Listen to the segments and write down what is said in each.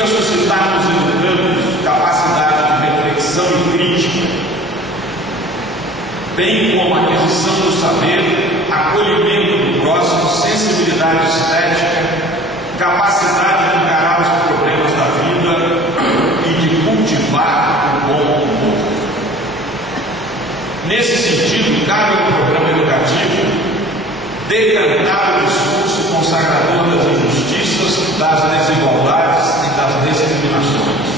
a suscitar nos educandos capacidade de reflexão e crítica, bem como a aquisição do saber, acolhimento do próximo, sensibilidade estética, capacidade de encarar os problemas da vida e de cultivar o bom humor. Nesse sentido, cabe ao programa educativo decantar o discurso consagrador das injustiças, das desigualdades e das discriminações.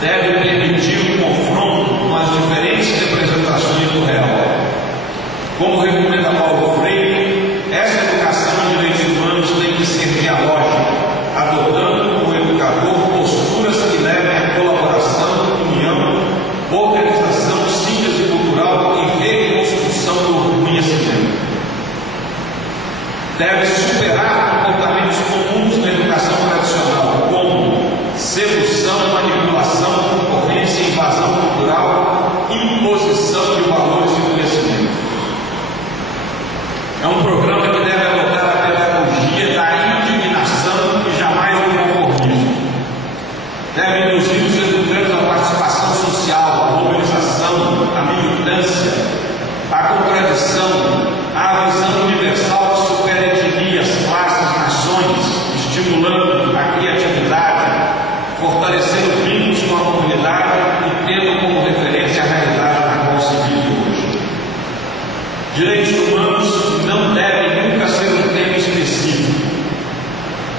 Deve permitir o confronto com as diferentes representações do real. Como recomenda Paulo Freire, essa educação em direitos humanos tem que ser dialógica, adotando como educador posturas que levem à colaboração, união, organização, síntese cultural e reconstrução do conhecimento. Deve superar comportamentos comuns na educação tradicional, como sedução, manipulação, concorrência, invasão cultural, imposição de valores e conhecimentos. É um programa que deve adotar a pedagogia da indignação e jamais do conformismo. Deve induzir os educandos à participação social, à mobilização, à militância, à contradição, à visão universal que supera etnias, classes, nações, estimulando a criatividade, fortalecendo vínculos com a comunidade e tendo como referência a realidade na qual se vive hoje. Direitos humanos não devem nunca ser um tema específico.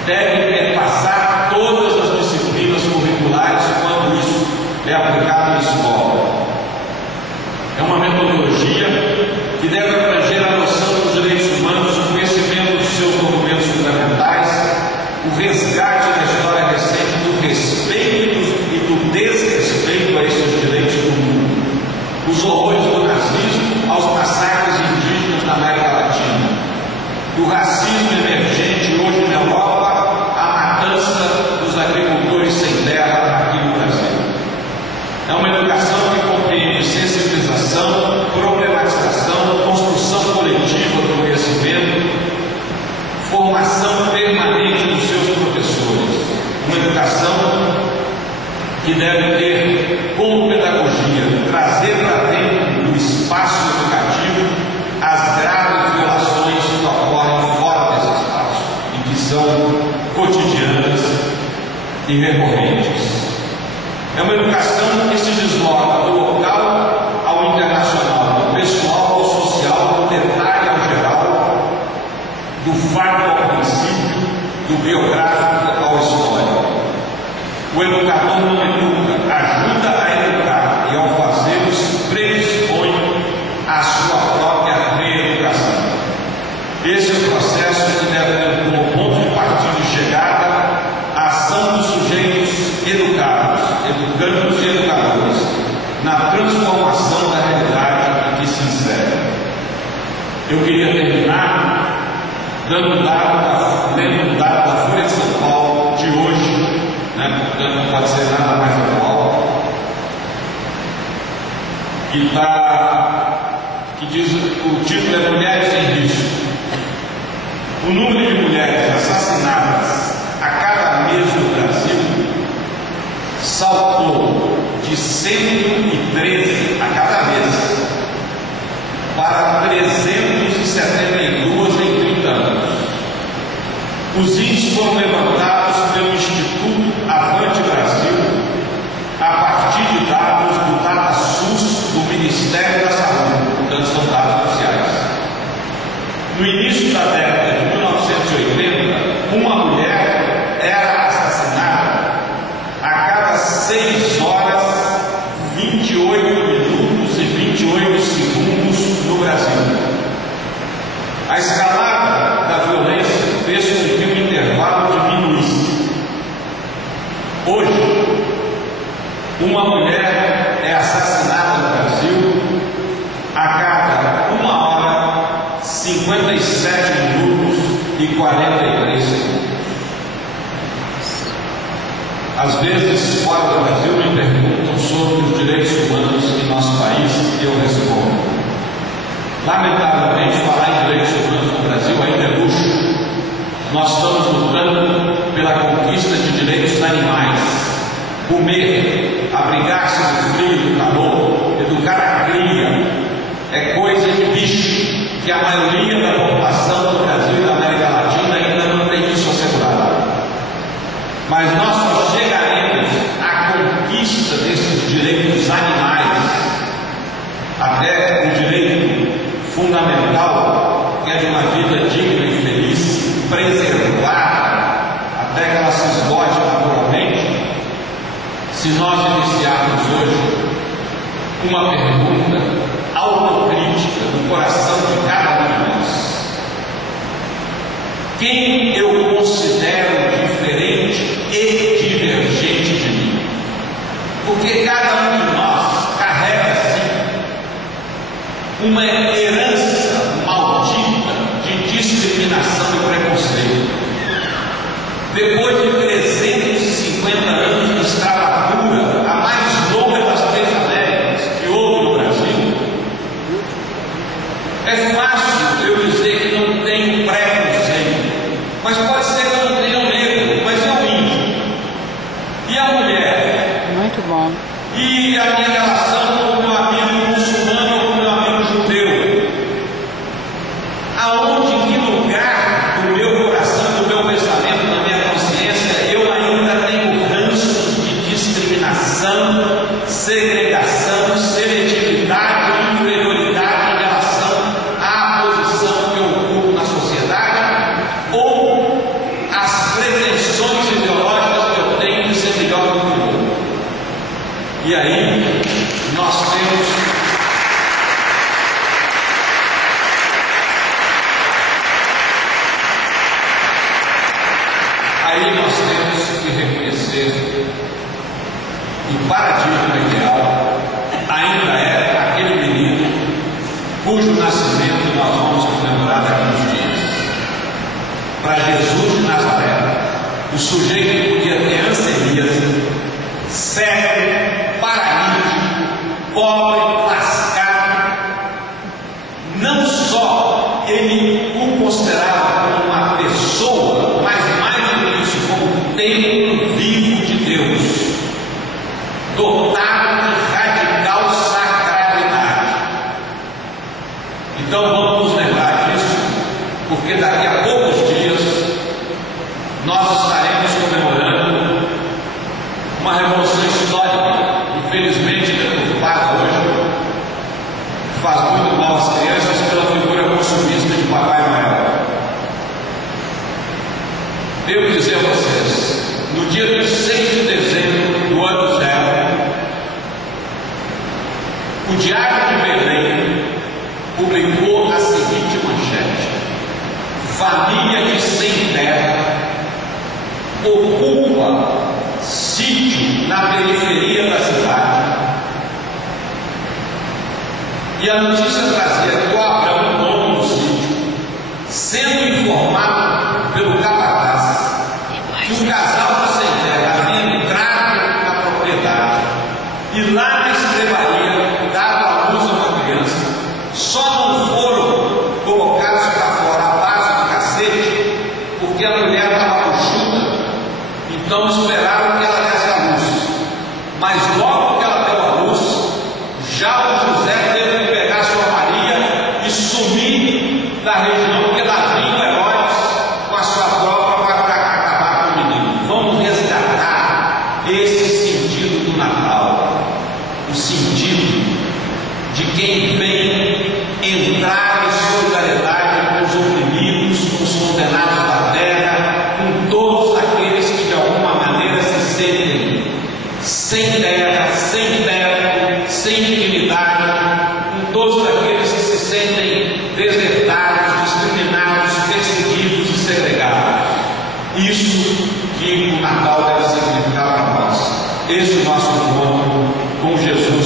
Devem perpassar todas as disciplinas curriculares quando isso é aplicado na escola. É uma metodologia que deve abranger a noção dos direitos humanos, o conhecimento dos seus documentos fundamentais, o resgate da história recente do respeito e do desrespeito a esses direitos do mundo, os horrores do nazismo aos massacres indígenas na América Latina, do racismo emergente hoje na Europa à matança dos agricultores sem terra aqui no Brasil. É uma educação que compreende sensibilização, problematização, construção coletiva do conhecimento, formação permanente dos seus professores. Uma educação que deve ter como pedagogia trazer para dentro do espaço educativo as graves violações que ocorrem fora desse espaço e que são cotidianas e recorrentes. É uma educação que se desloca do local ao internacional, do pessoal ao social, do detalhe ao geral, do fato ao princípio, do biográfico ao histórico. O educador não educa, ajuda a educar e, ao fazê-lo, se predispõe à sua própria reeducação. Esse é o processo que deve ter como ponto de partida e chegada a ação dos sujeitos educados, educandos e educadores, na transformação da realidade em que se insere. Eu queria terminar lendo um dado da Folha de São Paulo de hoje, portanto não pode ser nada mais atual, que diz, o título é Mulheres em Risco. O número de mulheres assassinadas a cada mês no Brasil saltou de 113 a cada mês para 372 em 30 anos. Os índices foram levantados pelo Instituto Avante Brasil a partir de dados do DataSUS do Ministério da Saúde, portanto são dados oficiais. No início da década de 1980, uma mulher era assassinada a cada 6 horas, 28 minutos e 28 segundos no Brasil. A escalada da violência fez com que o intervalo diminuísse. Hoje, uma mulher é assassinada no Brasil a cada 1 hora, 57 minutos e 43 segundos. Às vezes, fora do Brasil, me perguntam sobre os direitos humanos em nosso país e eu respondo. Lamentavelmente, falar em direitos humanos no Brasil ainda é luxo. Nós estamos lutando pela conquista de direitos animais. Comer, abrigar-se do frio, do calor, educar a cria, é coisa de bicho, que a maioria da população do Brasil e da América Latina ainda não tem isso assegurado. Mas nós só chegaremos à conquista desses direitos animais, até o direito fundamental, que é de uma vida digna e feliz, preservada, até que ela se esgote naturalmente. Se nós iniciarmos hoje uma pergunta autocrítica no coração de cada um de nós: quem eu considero diferente e divergente de mim? Porque cada um de nós carrega assim uma herança maldita de discriminação e preconceito. Depois de 350 anos de escravatura, a mais longa das 3 Américas que houve no Brasil, é fácil eu dizer que não tenho preconceito, mas pode ser que eu não tenha negro, mas eu índio. E a mulher? Muito bom. E a minha relação com o meu amigo muçulmano ou com o meu amigo judeu? Aonde, em que lugar do meu coração, do meu pensamento, da minha consciência, eu ainda tenho ranços de discriminação, segregação, seletividade, inferioridade em relação à posição que eu ocupo na sociedade, ou as pretensões ideológicas que eu tenho de ser melhor do que o outro? E aí nós temos que reconhecer que o paradigma ideal ainda é aquele menino cujo nascimento nós vamos comemorar daqui uns dias. Para Jesus de Nazaré, o sujeito que podia ter hanseníase, cego, paralítico, pobre, lascado, não só ele o considerava como uma pessoa, mas mais do que isso, como um templo vivo de Deus, dotado de radical sacralidade. Então vamos nos lembrar disso, porque daqui a poucos dias nós estaremos comemorando uma revolução histórica, infelizmente deturpada hoje, que faz muito mal às crianças pela figura consumista de Papai Noel. Devo dizer a vocês, no dia 26 de dezembro do ano zero, o Diário de Belém publicou a seguinte manchete: família de sem terra ocupa sítio na periferia da cidade. E a notícia trazia que o Abrão, dono do sítio, sendo informado pelo capataz que um casal de sem terra havia entrado na propriedade e lá na estrebaria dado à luz a uma criança, só não foram colocados para fora a base de cacete porque a mulher estava coxuda, então esperaram que ela desse a luz. Mas logo que ela deu a luz, já o José teve que pegar sua Maria e sumir da região, porque lá vinha Herodes com a sua tropa para acabar com o menino. Vamos resgatar esse sentido do Natal, o sentido de quem vem entrar em solidariedade com os oprimidos, com os condenados da terra, com todos aqueles que de alguma maneira se sentem sem terra, sem teto, sem dignidade, com todos aqueles que se sentem desertados, discriminados, perseguidos e segregados. Isso que o Natal deve significar para nós. Esse é o nosso encontro com Jesus